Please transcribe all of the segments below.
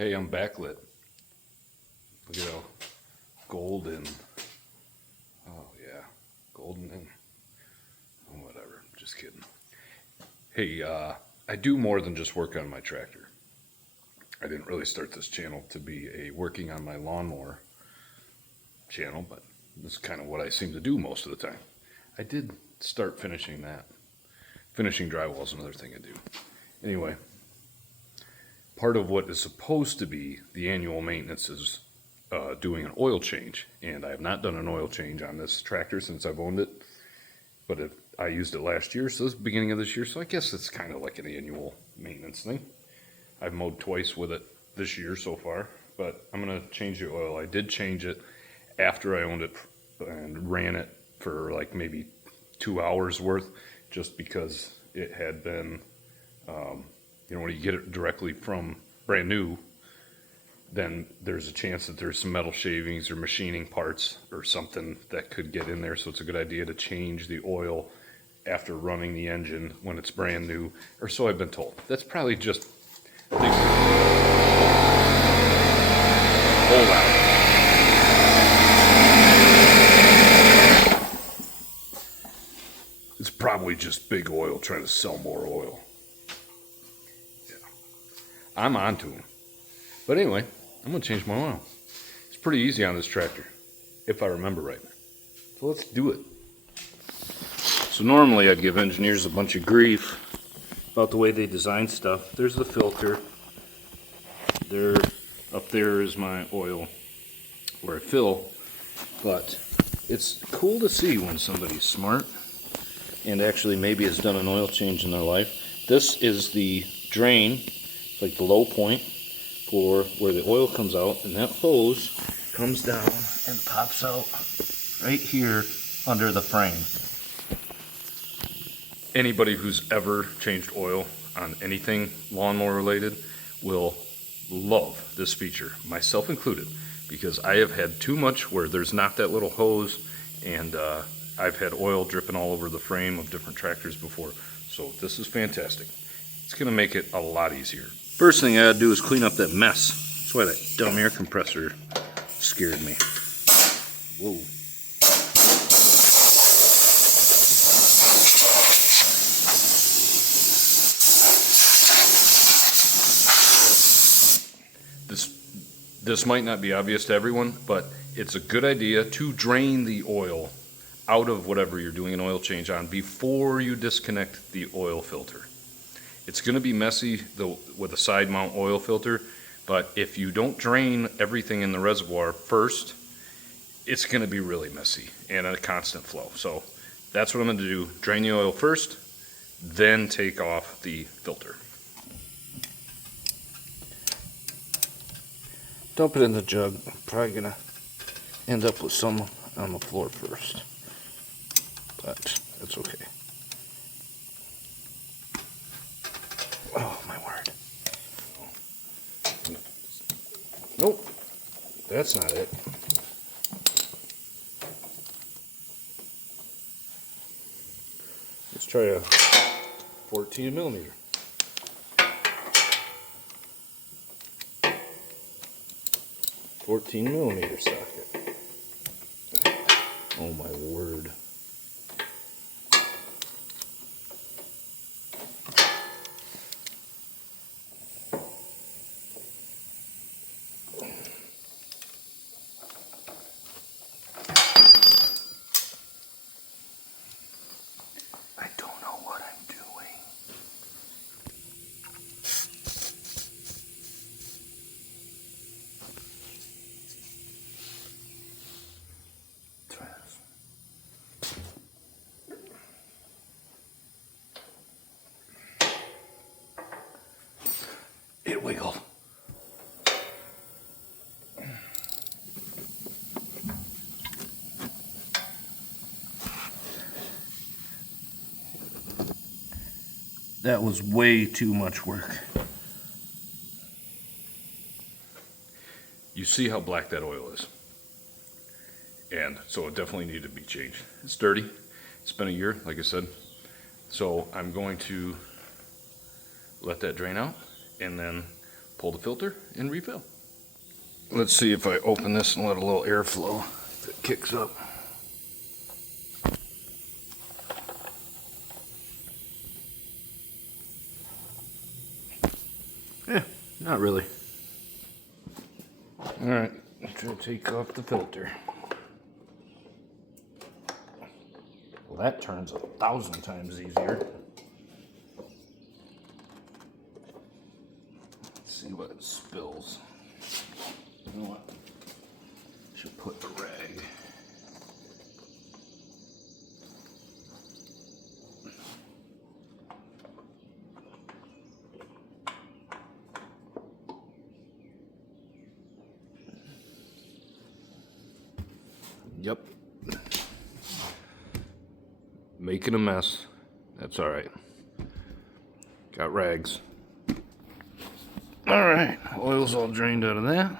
Hey, I'm backlit. Look at how golden. Oh yeah, golden and oh, whatever. Just kidding. Hey, I do more than just work on my tractor. I didn't really start this channel to be a working on my lawnmower channel, but this is kind of what I seem to do most of the time. I did start finishing that. Finishing drywall is another thing I do. Anyway, part of what is supposed to be the annual maintenance is doing an oil change, and I have not done an oil change on this tractor since I've owned it, but I used it last year, so this is the beginning of this year, so I guess it's kind of like an annual maintenance thing. I've mowed twice with it this year so far, but I'm going to change the oil. I did change it after I owned it and ran it for like maybe 2 hours worth, just because it had been, when you get it directly from brand new, then there's a chance that there's some metal shavings or machining parts or something that could get in there. So it's a good idea to change the oil after running the engine when it's brand new, or so I've been told. That's probably just hold on. It's probably just big oil trying to sell more oil. Yeah. I'm on to him. But anyway, I'm going to change my oil. It's pretty easy on this tractor, if I remember right. So let's do it. So normally I'd give engineers a bunch of grief about the way they design stuff. There's the filter. Up there is my oil where I fill. But it's cool to see when somebody's smart and actually maybe has done an oil change in their life. This is the drain, like the low point for where the oil comes out, and that hose comes down and pops out right here under the frame. Anybody who's ever changed oil on anything lawnmower related will love this feature, myself included, because I have had too much where there's not that little hose, and I've had oil dripping all over the frame of different tractors before, so this is fantastic. It's going to make it a lot easier. First thing I gotta do is clean up that mess. That's why that dumb air compressor scared me. Whoa. This might not be obvious to everyone, but it's a good idea to drain the oil out of whatever you're doing an oil change on before you disconnect the oil filter. It's going to be messy with a side mount oil filter, but if you don't drain everything in the reservoir first, it's going to be really messy and a constant flow. So that's what I'm going to do. Drain the oil first, then take off the filter. Dump it in the jug. I'm probably going to end up with some on the floor first, but that's okay. Oh, my word. Nope, that's not it. Let's try a 14 millimeter. Socket. Oh my word. It wiggled. That was way too much work. You see how black that oil is. And so it definitely needed to be changed. It's dirty. It's been a year, like I said. So I'm going to let that drain out and then pull the filter and refill. Let's see if I open this and let a little air flow, if it kicks up. Yeah, not really. All right, let's try to take off the filter. Well, that turns 1,000 times easier. Let's see what it spills. You know what? Should put a rag. Yep. Making a mess. That's all right. Got rags. All right, oil's all drained out of that.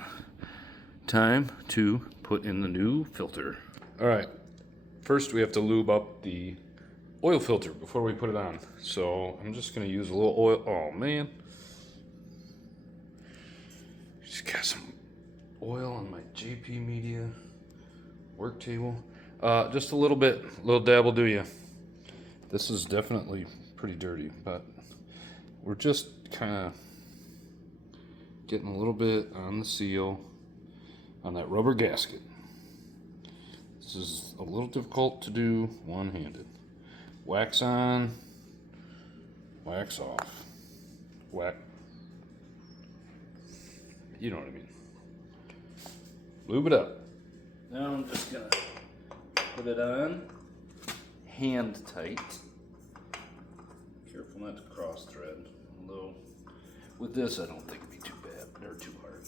Time to put in the new filter. All right, first we have to lube up the oil filter before we put it on. So I'm just gonna use a little oil. Oh man. Just got some oil on my JP Media work table. Just a little bit, a little dab will do you. This is definitely pretty dirty, but we're just kind of getting a little bit on the seal on that rubber gasket. This is a little difficult to do one-handed. Wax on, wax off, wax. You know what I mean. Lube it up. Now I'm just gonna put it on hand tight. Careful not to cross thread. Although with this I don't think it'd be too bad or too hard.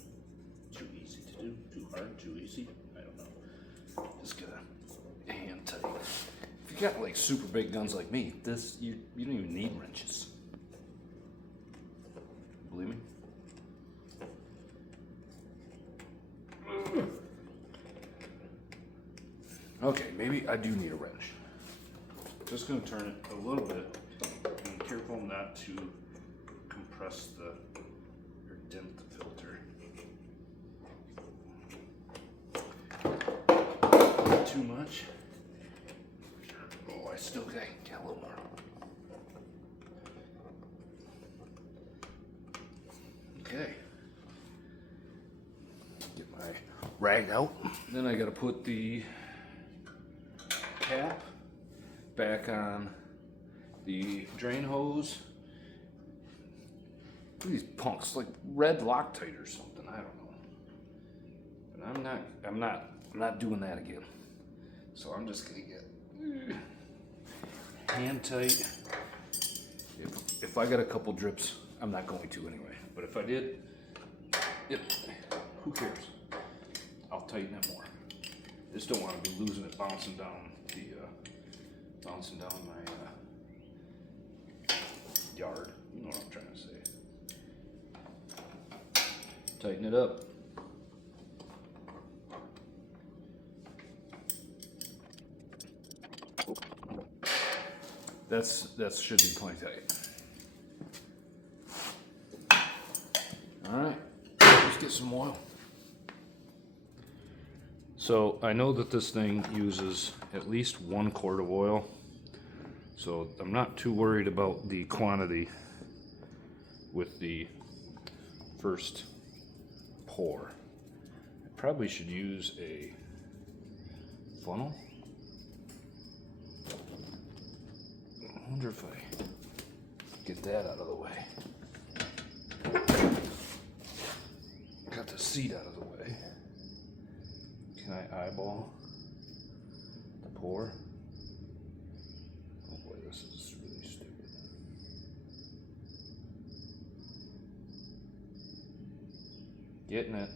Too easy to do. Too hard, too easy. I don't know. Just gotta hand tight. If you got like super big guns like me, this you don't even need wrenches. Believe me? Okay, maybe I do need a wrench. Just gonna turn it a little bit. And be careful not to compress or dent the filter. Not too much. Oh, I still got a little more. Okay. Get my rag out. Then I gotta put the cap back on the drain hose. Look at these punks, like red Loctite or something. I don't know. But I'm not doing that again. So I'm just gonna get hand tight. If I got a couple drips, I'm not going to anyway. But if I did, who cares? I'll tighten it more. Just don't want to be losing it, bouncing down my yard. You know what I'm trying to say. Tighten it up. That should be plenty tight. All right, let's get some oil. So I know that this thing uses at least 1 quart of oil, so I'm not too worried about the quantity with the first pour. I probably should use a funnel. I wonder if I get that out of the way. Got the seat out of the way. Can I eyeball the pour? Oh boy, this is really stupid. Getting it.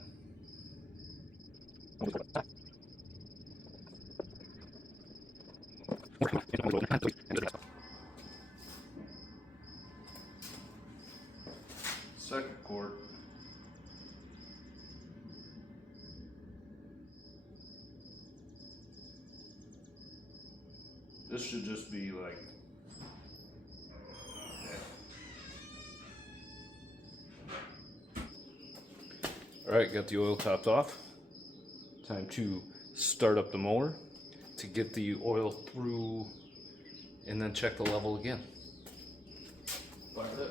Second quart. This should just be like Alright, got the oil topped off. Time to start up the mower to get the oil through and then check the level again. Fire it up.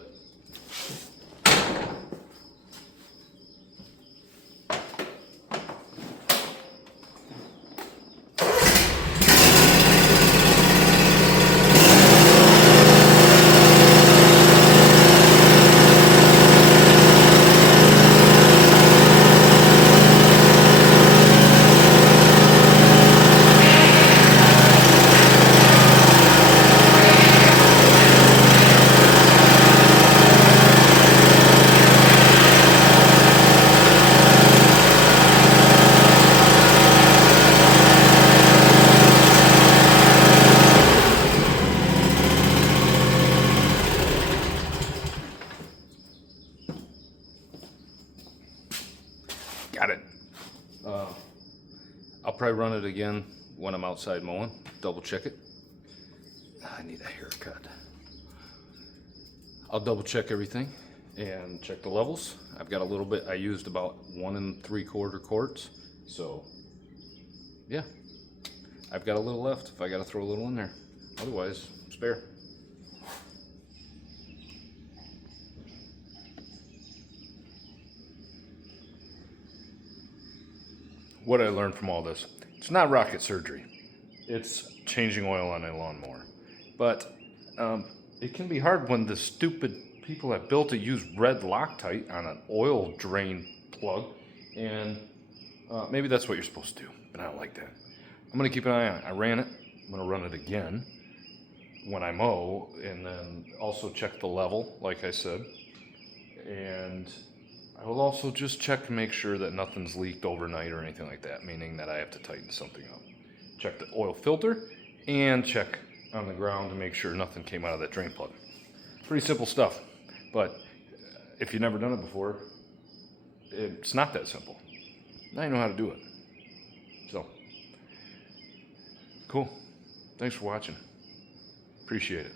Got it. I'll probably run it again when I'm outside mowing. Double check it. I need a haircut. I'll double check everything and check the levels. I've got a little bit. I used about 1 3/4 quarts. So yeah, I've got a little left if I got to throw a little in there. Otherwise, spare. What I learned from all this, it's not rocket surgery. It's changing oil on a lawnmower. But it can be hard when the stupid people that built it use red Loctite on an oil drain plug. And maybe that's what you're supposed to do, but I don't like that. I'm gonna keep an eye on it. I ran it, I'm gonna run it again when I mow, and then also check the level, like I said. And I will also just check to make sure that nothing's leaked overnight or anything like that, meaning that I have to tighten something up. Check the oil filter and check on the ground to make sure nothing came out of that drain plug. Pretty simple stuff, but if you've never done it before, it's not that simple. Now you know how to do it. So, cool. Thanks for watching. Appreciate it.